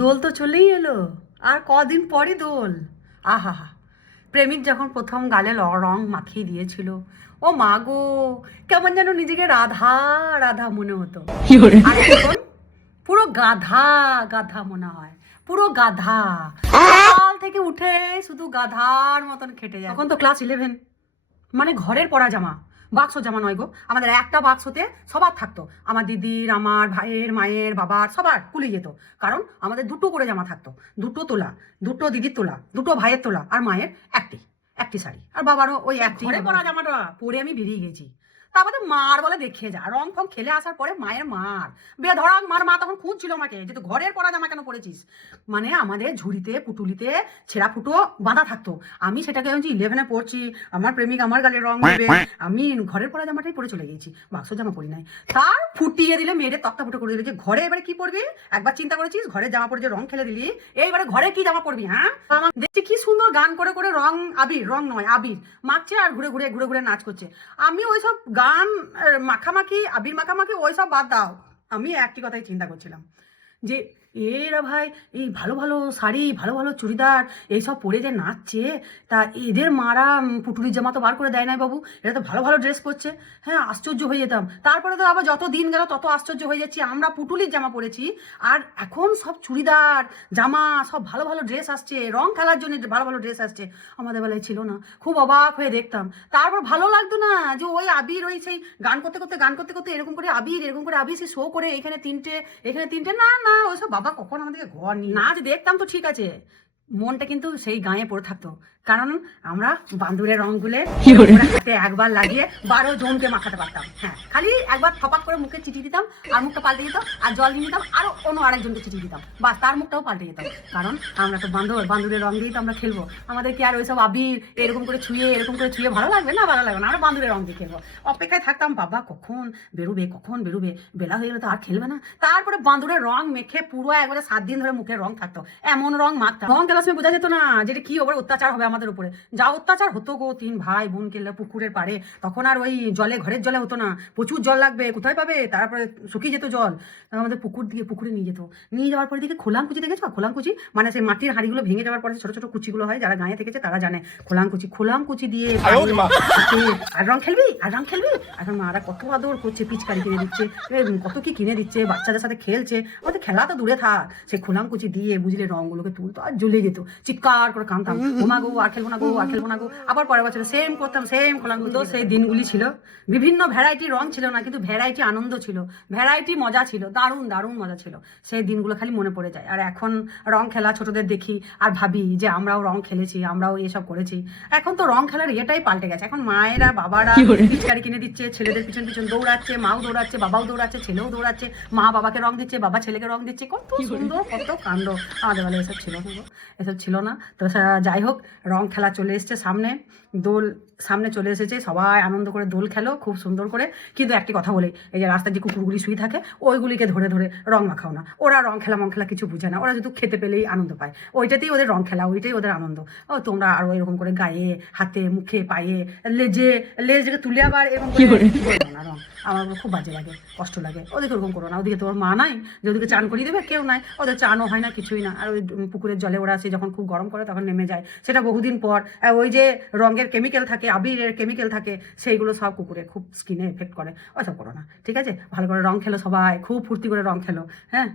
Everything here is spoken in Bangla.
দোল তো চলেই এলো, আর কদিন পরই দোল। আহা হা, প্রেমিক যখন প্রথম গালে রং মাখিয়ে দিয়েছিল, ও মা গো, কেমন যেন নিজেকে রাধা রাধা মনে হতো। আর এখন পুরো গাধা গাধা মনে হয়, পুরো গাধা। সকাল থেকে উঠে শুধু গাধার মতন খেটে যায়। এখন তো ক্লাস 11, মানে ঘরের পরা জামা, বাক্স জামা নয় গো, আমাদের একটা বাক্সতে সবার থাকতো, আমার দিদির, আমার ভাইয়ের, মায়ের, বাবার, সবার কুলি যেত। কারণ আমাদের দুটো করে জামা থাকতো, দুটো তোলা, দুটো দিদির তোলা, দুটো ভাইয়ের তোলা, আর মায়ের একটি একটি শাড়ি, আর বাবারও ওই একটি। ঘরে পরা জামাটা পরে আমি বেরিয়ে গেছি, তারপরে মার বলে দেখিয়ে যা, রং ফং খেলে আসার পরে মায়ের মার, বেধড়াক মার। মা তখন খুঁজছিল আমাকে, যে তুই ঘরের পরা জামা কেন পরেছিস। মানে আমাদের ঝুড়িতে পুটুলিতে ছেঁড়া ফুটো বাঁধা থাকতো, আমি সেটাকে 11-এ পড়ছি, আমার প্রেমিক আমার গালে রং দেবে, আমি ঘরের পরা জামাটাই পরে চলে গেছি, বাক্স জামা পরি নাই। তার ফুটিয়ে দিলে, মেয়েদের তক্তা ফুটো করে দিলে, যে ঘরে এবারে কি পরবি। একবার চিন্তা করেছিস, ঘরের জামা পরে যে রং খেলে দিলি, এইবারে ঘরে কি জামা পরবি। হ্যাঁ, দেখছি কি সুন্দর গান করে করে রং, আবির, রং নয় আবির মাখছে, আর ঘুরে ঘুরে ঘুরে ঘুরে নাচ করছে। আমি ওইসব গান মাখামাখি, আবির মাখামাখি ওইসব বাদ দাও। আমি একটি কথাই চিন্তা করছিলাম, যে এরা ভাই এই ভালো ভালো শাড়ি, ভালো ভালো চুড়িদার এইসব পরে যে নাচছে, তা এদের মারা পুটুলির জামা তো বার করে দেয় নাই বাবু, এরা তো ভালো ভালো ড্রেস করছে। হ্যাঁ, আশ্চর্য হয়ে যেতাম। তারপরে তো আবার যত দিন গেল তত আশ্চর্য হয়ে যাচ্ছি, আমরা পুটুলির জামা পরেছি, আর এখন সব চুড়িদার জামা, সব ভালো ভালো ড্রেস আসছে, রং খেলার জন্য ভালো ভালো ড্রেস আসছে। আমাদের বেলায় ছিল না, খুব অবাক হয়ে দেখতাম। তারপর ভালো লাগতো না, যে ওই আবির, ওই সেই গান করতে করতে গান করতে করতে এরকম করে আবির, এরকম করে আবির সে শো করে, এখানে তিনটে, এখানে তিনটে, না না ওইসব বাবা কখন আমাদেরকে ঘর নিয়ে নাচ দেখতাম তো ঠিক আছে, মনটা কিন্তু সেই গায়ে পড়ে থাকতো। কারণ আমরা বান্দুরের রং গুলে হাতে একবার লাগিয়ে 12 জনকে মাখাতে পারতাম। হ্যাঁ, খালি একবার থপাক করে মুখে চিঠি দিতাম, আর মুখটা পাল্টে যেত, আর জল দিয়ে নিতাম, আরো অন্য আরেকজনকে চিঠি দিতাম, বা তার মুখটাও পাল্টে যেতাম। কারণ আমরা তো বান্দুরের রং দিয়েই তো আমরা খেলবো, আমাদের কি আর ওইসব আবির এরকম করে ছুঁয়ে, এরকম করে ছুঁয়ে ভালো লাগবে না, ভালো লাগবে না, আমরা বান্দুরের রং দিয়ে খেলবো। অপেক্ষায় থাকতাম, বাবা কখন বেরোবে, কখন বেরোবে, বেলা হয়ে গেলে তো আর খেলবে না। তারপরে বান্দুরের রং মেখে পুরো একবারে 7 দিন ধরে মুখে রং থাকতো, এমন রং মাখতাম, রং খেলার সময় বোঝা যেত না যেটা কি ওপরে অত্যাচার হবে আমাদের উপরে। যা অত্যাচার হতো গো, 3 ভাই বোন কেলে পুকুরের পাড়ে, তখন আর ওই জলে, ঘরের জলে হতো না, প্রচুর জল লাগবে, কোথায় পাবে, তারপরে শুকিয়ে যেত জল, আমাদের পুকুরে নিয়ে যেত। নিয়ে যাওয়ার পরে দিকে খোলাঙ্কুচি দেখেছো, খোলাঙ্কুচি মানে সেই মাটির হাঁড়িগুলো ভেঙে যাওয়ার পরে ছোট ছোট কুচিগুলো হয়, যারা গায়ে থেকেছে তারা জানে, খোলাঙ্কুচি দিয়ে আর রং খেলবি, আর রং খেলবি। এখন মারা কত আদর করছে, পিচকারি কিনে দিচ্ছে, কত কি কিনে দিচ্ছে, বাচ্চাদের সাথে খেলছে, আমাদের খেলা তো দূরে থাক, সেই খোলাঙ্কুচি দিয়ে বুঝলে রংগুলোকে তুলতো, আর জ্বলে যেত, চিৎকার করে কাঁদতাম, ঘুমা গো, আর খেলবো না গো, আর খেলবো না গো। আবার পরের বছর সেম করতাম, সেম খোলাঙ্কুচি। সেই দিনগুলি ছিল, বিভিন্ন ভ্যারাইটি রং ছিল না, কিন্তু ভ্যারাইটি আনন্দ ছিল, ভ্যারাইটি মজা ছিল, দারুণ দারুণ মজা ছিল। সেই দিনগুলো খালি মনে পড়ে যায়। আর এখন রং খেলা ছোটদের দেখি আর ভাবি যে আমরাও রং খেলেছি, আমরাও এসব করেছি। এখন তো রং খেলার ইয়েটাই পাল্টে গেছে, এখন মায়েরা বাবারা পিচকারি কিনে দিচ্ছে, ছেলেদের পিছন পিছন দৌড়াচ্ছে, মাও দৌড়াচ্ছে, বাবাও দৌড়াচ্ছে, ছেলেও দৌড়াচ্ছে, মা বাবাকে রং দিচ্ছে, বাবা ছেলেকে রং দিচ্ছে, কত সুন্দর, কত কাণ্ড। আমাদের বেলায় এসব ছিল না, এসব ছিল না। তো যাই হোক, রং খেলা চলে এসছে সামনে, দোল সামনে চলে এসেছে, সবাই আনন্দ করে দোল খেলো খুব সুন্দর করে। কিন্তু একটি কথা বলি, এই যে রাস্তায় যে কুকুরগুলি শুয়ে থাকে, ওইগুলিকে ধরে ধরে রং মাখাও না। ওরা রং খেলা মং খেলা কিছু বুঝে না, ওরা শুধু খেতে পেলেই আনন্দ পায়, ওইটাতেই ওদের রং খেলা, ওইটাই ওদের আনন্দ। ও তোমরা আরো এরকম করে গায়ে, হাতে, মুখে, পায়ে, লেজকে তুলে আবার এরকম করে না রং, আমার খুব বাজে লাগে, কষ্ট লাগে। ওদেরকে ওরকম করো না, ওদিকে তোর মা নাই যে ওদিকে চান করিয়ে দেবে, কেউ নাই, ওদের চানও হয় না, কিছুই না। আর ওই পুকুরের জলে ওরা সে যখন খুব গরম করে তখন নেমে যায়, সেটা বহুদিন পর। ওই যে রঙের কেমিক্যাল থাকে, আবিরের কেমিক্যাল থাকে, সেইগুলো সব কুকুরে খুব স্কিনে এফেক্ট করে, ওইসব করো না, ঠিক আছে? ভালো করে রং খেলো, সবাই খুব ফুর্তি করে রং খেলো, হ্যাঁ।